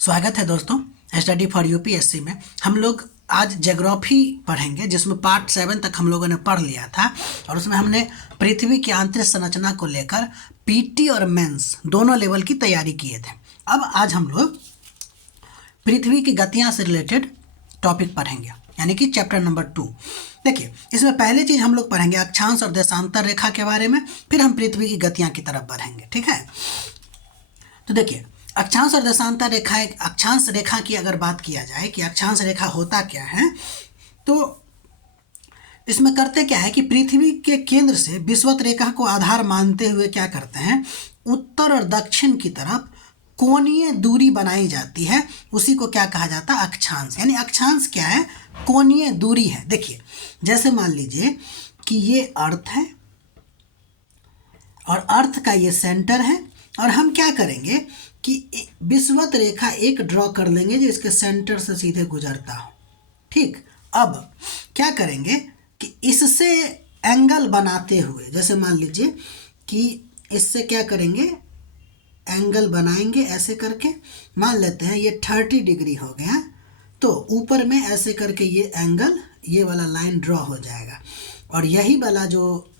स्वागत है दोस्तों स्टडी फॉर यूपीएससी में। हम लोग आज ज्योग्राफी पढ़ेंगे जिसमें पार्ट 7 तक हम लोगों ने पढ़ लिया था और उसमें हमने पृथ्वी की आंतरिक संरचना को लेकर पीटी और मेंस दोनों लेवल की तैयारी किए थे। अब आज हम लोग पृथ्वी की गतियां से रिलेटेड टॉपिक पढ़ेंगे, यानी कि चैप्टर नंबर 2। देखिए, इसमें पहली चीज़ हम लोग पढ़ेंगे अक्षांश और देशांतर रेखा के बारे में, फिर हम पृथ्वी की गतियां की तरफ बढ़ेंगे। ठीक है, तो देखिए अक्षांश और देशांतर रेखा, एक अक्षांश रेखा की अगर बात किया जाए कि अक्षांश रेखा होता क्या है, तो इसमें करते क्या है कि पृथ्वी के केंद्र से विषुवत रेखा को आधार मानते हुए क्या करते हैं, उत्तर और दक्षिण की तरफ कोणीय दूरी बनाई जाती है। उसी को क्या कहा जाता है, अक्षांश। यानी अक्षांश क्या है, कोणीय दूरी है। देखिए, जैसे मान लीजिए कि ये अर्थ है और अर्थ का ये सेंटर है, और हम क्या करेंगे कि विषुवत रेखा एक ड्रॉ कर लेंगे जो इसके सेंटर से सीधे गुजरता हो। ठीक, अब क्या करेंगे कि इससे एंगल बनाते हुए, जैसे मान लीजिए कि इससे क्या करेंगे, एंगल बनाएंगे ऐसे करके। मान लेते हैं ये 30 डिग्री हो गया, तो ऊपर में ऐसे करके ये एंगल, ये वाला लाइन ड्रॉ हो जाएगा, और यही वाला जो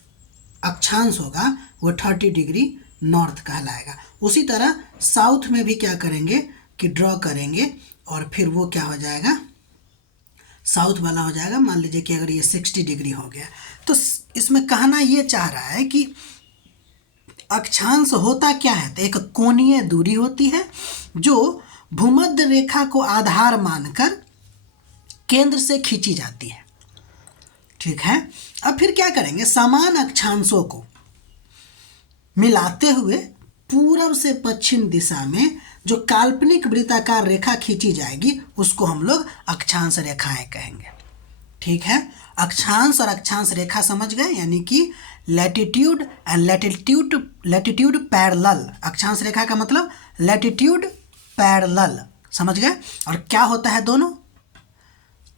अक्षांश होगा वो 30 डिग्री नॉर्थ कहलाएगा। उसी तरह साउथ में भी क्या करेंगे कि ड्रॉ करेंगे, और फिर वो क्या हो जाएगा, साउथ वाला हो जाएगा। मान लीजिए कि अगर ये 60 डिग्री हो गया, तो इसमें कहना ये चाह रहा है कि अक्षांश होता क्या है, तो एक कोणीय दूरी होती है जो भूमध्य रेखा को आधार मानकर केंद्र से खींची जाती है। ठीक है, अब फिर क्या करेंगे, समान अक्षांशों को मिलाते हुए पूर्व से पश्चिम दिशा में जो काल्पनिक वृत्ताकार रेखा खींची जाएगी उसको हम लोग अक्षांश रेखाएं कहेंगे। ठीक है, अक्षांश और अक्षांश रेखा समझ गए, यानी कि लैटिट्यूड एंड लैटिट्यूड पैरेलल। अक्षांश रेखा का मतलब लैटिट्यूड पैरेलल, समझ गए। और क्या होता है दोनों,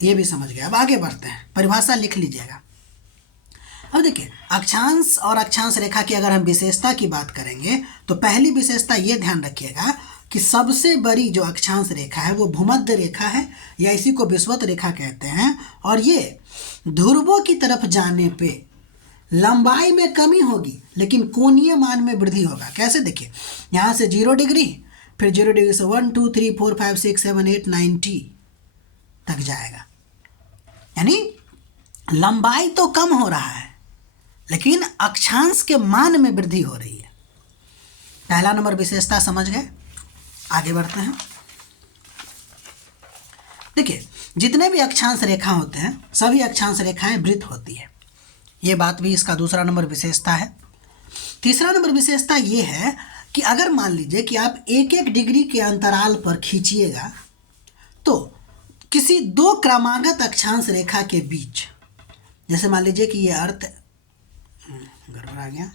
ये भी समझ गए। अब आगे बढ़ते हैं, परिभाषा लिख लीजिएगा। अब देखिए, अक्षांश और अक्षांश रेखा की अगर हम विशेषता की बात करेंगे तो पहली विशेषता ये ध्यान रखिएगा कि सबसे बड़ी जो अक्षांश रेखा है वो भूमध्य रेखा है, या इसी को विषुवत रेखा कहते हैं। और ये ध्रुवों की तरफ जाने पे लंबाई में कमी होगी लेकिन कोणीय मान में वृद्धि होगा। कैसे, देखिए यहाँ से 0 डिग्री, फिर 0 डिग्री से 1 2 3 4 5 6 7 8 90 तक जाएगा। यानी लंबाई तो कम हो रहा है लेकिन अक्षांश के मान में वृद्धि हो रही है। पहला नंबर विशेषता समझ गए। आगे बढ़ते हैं। देखिए, जितने भी अक्षांश रेखा होते हैं सभी अक्षांश रेखाएं वृत्त होती है, ये बात भी इसका दूसरा नंबर विशेषता है। तीसरा नंबर विशेषता ये है कि अगर मान लीजिए कि आप 1-1 डिग्री के अंतराल पर खींचिएगा तो किसी दो क्रमागत अक्षांश रेखा के बीच, जैसे मान लीजिए कि ये अर्थ, गड़बड़ आ गया,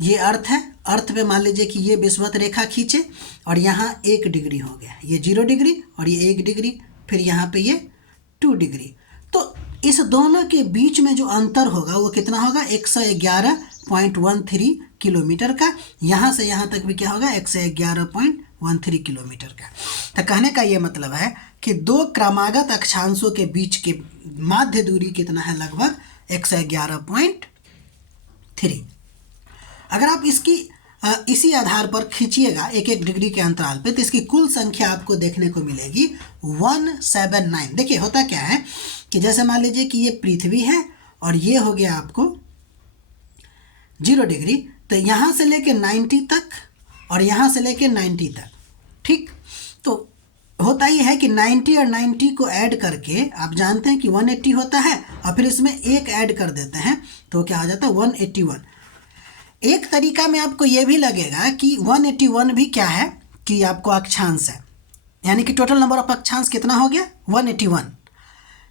ये अर्थ है, अर्थ पे मान लीजिए कि ये विषुवत रेखा खींचे और यहाँ 1 डिग्री हो गया, ये 0 डिग्री और ये 1 डिग्री, फिर यहाँ पे ये 2 डिग्री। तो इस दोनों के बीच में जो अंतर होगा वो कितना होगा, 111.13 किलोमीटर का। यहाँ से यहाँ तक भी क्या होगा, 111.13 किलोमीटर का। तो कहने का ये मतलब है कि दो क्रमागत अक्षांशों के बीच के माध्य दूरी कितना है, लगभग 111.3। अगर आप इसी आधार पर खींचिएगा 1-1 डिग्री के अंतराल पे, तो इसकी कुल संख्या आपको देखने को मिलेगी 179। देखिए होता क्या है कि जैसे मान लीजिए कि ये पृथ्वी है और ये हो गया आपको 0 डिग्री, तो यहाँ से लेके 90 तक और यहाँ से लेके 90 तक। ठीक, तो होता ही है कि 90 और 90 को ऐड करके आप जानते हैं कि 180 होता है, और फिर इसमें एक ऐड कर देते हैं तो क्या हो जाता है, 181। एक तरीका में आपको ये भी लगेगा कि 181 भी क्या है कि आपको अक्षांश है, यानी कि टोटल नंबर ऑफ अक्षांश कितना हो गया, 181।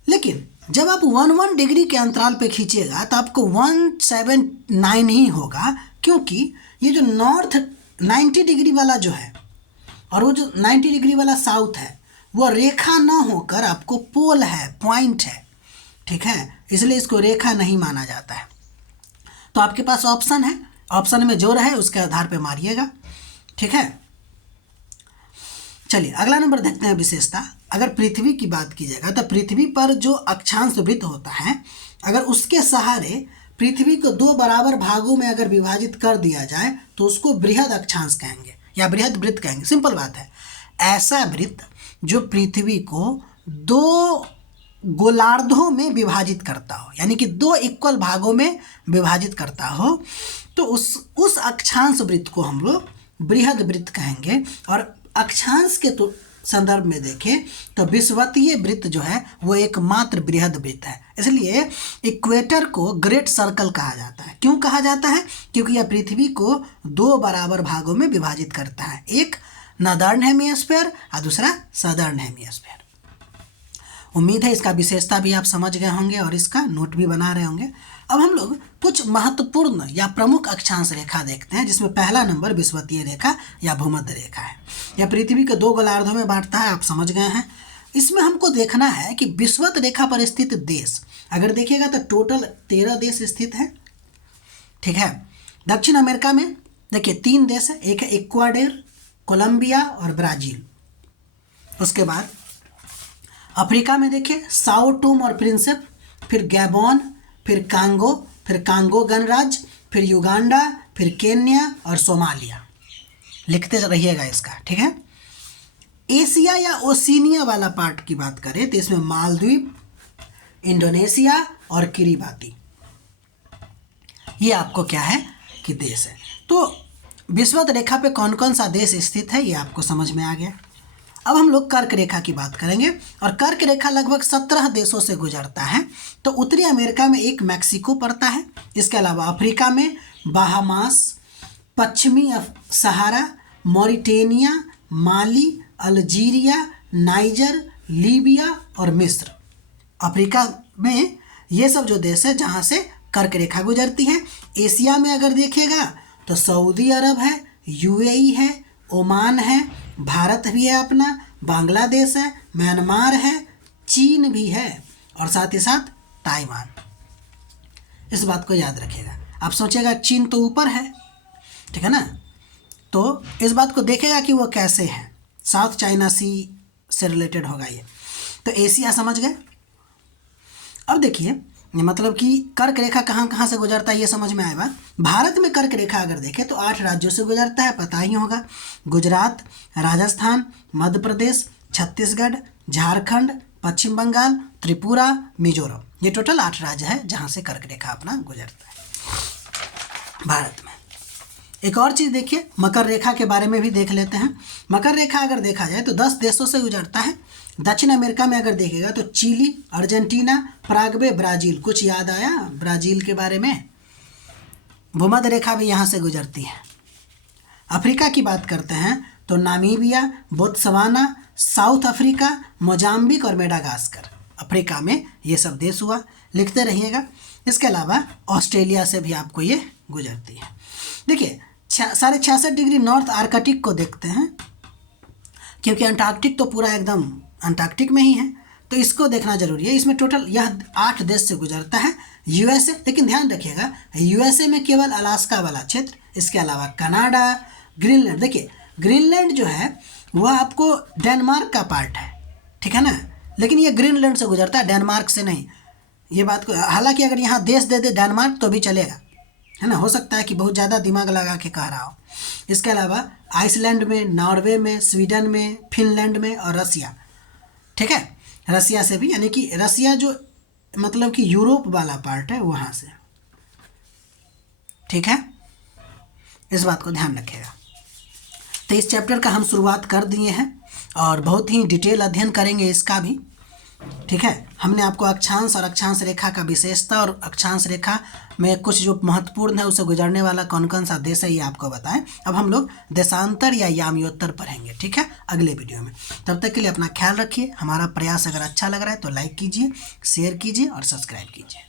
लेकिन जब आप 1 डिग्री के अंतराल पे खींचिएगा तो आपको 179 ही होगा, क्योंकि ये जो नॉर्थ 90 डिग्री वाला जो है और वो जो 90 डिग्री वाला साउथ है वो रेखा ना होकर आपको पोल है, पॉइंट है। ठीक है, इसलिए इसको रेखा नहीं माना जाता है। तो आपके पास ऑप्शन है ऑप्शन में जो रहे उसके आधार पे मारिएगा, ठीक है। चलिए अगला नंबर देखते हैं विशेषता। अगर पृथ्वी की बात की जाएगा तो पृथ्वी पर जो अक्षांश वृत्त होता है, अगर उसके सहारे पृथ्वी को 2 बराबर भागों में अगर विभाजित कर दिया जाए तो उसको बृहद अक्षांश कहेंगे या बृहद वृत्त कहेंगे। सिंपल बात है, ऐसा वृत्त जो पृथ्वी को 2 गोलार्धों में विभाजित करता हो, यानी कि 2 इक्वल भागों में विभाजित करता हो, तो उस अक्षांश वृत्त को हम लोग बृहद वृत्त कहेंगे। और अक्षांश के तो संदर्भ में देखें तो विषुवतीय वृत्त जो है वो एकमात्र बृहद वृत्त है। इसलिए इक्वेटर को ग्रेट सर्कल कहा जाता है। क्यों कहा जाता है? क्योंकि यह पृथ्वी को 2 बराबर भागों में विभाजित करता है, एक नॉर्दर्न हेमिस्फीयर और दूसरा सदर्न हेमिस्फीयर। उम्मीद है इसका विशेषता भी आप समझ गए होंगे और इसका नोट भी बना रहे होंगे। अब हम लोग कुछ महत्वपूर्ण या प्रमुख अक्षांश रेखा देखते हैं, जिसमें पहला नंबर विषुवतीय रेखा या भूमध्य रेखा है। यह पृथ्वी को 2 गोलार्धों में बांटता है, आप समझ गए हैं। इसमें हमको देखना है कि विषुवत रेखा पर स्थित देश, अगर देखिएगा तो टोटल 13 देश स्थित हैं, ठीक है। दक्षिण अमेरिका में देखिए 3 देश है, एक है इक्वाडोर, कोलंबिया और ब्राज़ील। उसके बाद अफ्रीका में देखिए साओ टोम और प्रिंसिप, फिर गैबोन, फिर कांगो गणराज्य, फिर युगांडा, फिर केन्या और सोमालिया। लिखते रहिएगा इसका, ठीक है। एशिया या ओशिनिया वाला पार्ट की बात करें तो इसमें मालदीव, इंडोनेशिया और किरिबाती, ये आपको क्या है कि देश है। तो विषुवत रेखा पे कौन कौन सा देश स्थित है ये आपको समझ में आ गया। अब हम लोग कर्क रेखा की बात करेंगे, और कर्क रेखा लगभग 17 देशों से गुजरता है। तो उत्तरी अमेरिका में एक मैक्सिको पड़ता है, इसके अलावा अफ्रीका में बहामास, पश्चिमी सहारा, मॉरिटेनिया, माली, अल्जीरिया, नाइजर, लीबिया और मिस्र। अफ्रीका में ये सब जो देश है जहाँ से कर्क रेखा गुजरती है। एशिया में अगर देखिएगा तो सऊदी अरब है, यूएई है, ओमान है, भारत भी है अपना, बांग्लादेश है, म्यांमार है, चीन भी है और साथ ही साथ ताइवान। इस बात को याद रखिएगा। आप सोचेगा चीन तो ऊपर है, ठीक है ना, तो इस बात को देखेगा कि वो कैसे है, साउथ चाइना सी से रिलेटेड होगा ये। तो एशिया समझ गए। अब देखिए मतलब कि कर्क रेखा कहाँ कहाँ से गुजरता है ये समझ में आएगा। भारत में कर्क रेखा अगर देखें तो 8 राज्यों से गुजरता है, पता ही होगा। गुजरात, राजस्थान, मध्य प्रदेश, छत्तीसगढ़, झारखंड, पश्चिम बंगाल, त्रिपुरा, मिजोरम, ये टोटल 8 राज्य है जहाँ से कर्क रेखा अपना गुजरता है भारत में। एक और चीज़ देखिए, मकर रेखा के बारे में भी देख लेते हैं। मकर रेखा अगर देखा जाए तो 10 देशों से गुजरता है। दक्षिण अमेरिका में अगर देखेगा तो चिली, अर्जेंटीना, पराग्वे, ब्राज़ील। कुछ याद आया ब्राज़ील के बारे में? भूमध्य रेखा भी यहाँ से गुजरती है। अफ्रीका की बात करते हैं तो Namibia, Botswana, south Africa, Mozambique और मेडागास्कर, अफ्रीका में ये सब देश हुआ। लिखते रहिएगा। इसके अलावा ऑस्ट्रेलिया से भी आपको ये गुजरती है। देखिए 66.5 डिग्री नॉर्थ आर्कटिक को देखते हैं, क्योंकि अंटार्कटिक तो पूरा एकदम अंटार्कटिक में ही है, तो इसको देखना जरूरी है। इसमें टोटल यह 8 देश से गुजरता है। यूएसए, लेकिन ध्यान रखिएगा यूएसए में केवल अलास्का वाला क्षेत्र, इसके अलावा कनाडा, ग्रीनलैंड। देखिए ग्रीनलैंड जो है वह आपको डेनमार्क का पार्ट है, ठीक है ना, लेकिन ये ग्रीनलैंड से गुजरता है, डेनमार्क से नहीं। ये बात को, हालांकि अगर यहाँ देश दे दे डेनमार्क तो भी चलेगा, है ना, हो सकता है कि बहुत ज़्यादा दिमाग लगा के कह रहा हो। इसके अलावा आइसलैंड में, नॉर्वे में, स्वीडन में, फिनलैंड में और रसिया, ठीक है, रसिया से भी, यानी कि रसिया जो मतलब कि यूरोप वाला पार्ट है वहाँ से, ठीक है। इस बात को ध्यान रखिएगा। तो इस चैप्टर का हम शुरुआत कर दिए हैं और बहुत ही डिटेल अध्ययन करेंगे इसका भी, ठीक है। हमने आपको अक्षांश और अक्षांश रेखा का विशेषता और अक्षांश रेखा में कुछ जो महत्वपूर्ण है उसे गुजरने वाला कौन कौन सा देश है ये आपको बताएं। अब हम लोग देशांतर या यामियोत्तर पढ़ेंगे, ठीक है, अगले वीडियो में। तब तक के लिए अपना ख्याल रखिए। हमारा प्रयास अगर अच्छा लग रहा है तो लाइक कीजिए, शेयर कीजिए और सब्सक्राइब कीजिए।